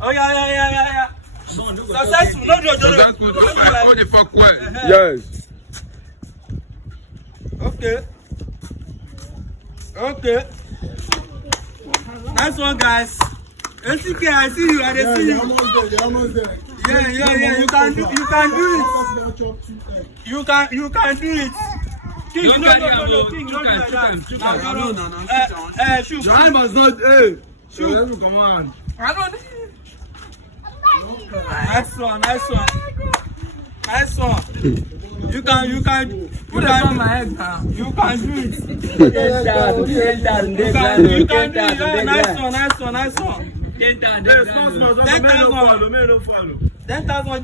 Oh yeah. Successful. No do. That's good. What the fuck well? Yes. Okay. Nice one, guys. NCK, I see you. I see you. Almost there. Yeah. You can do it. You can do it. King, no. King, don't do like that. Shoot. Johan must not. Hey. Shoot. Come on. I don't. Nice one. You can. Put it on my head now. You can do it. You can do it. Nice one. 10,000. 10,000.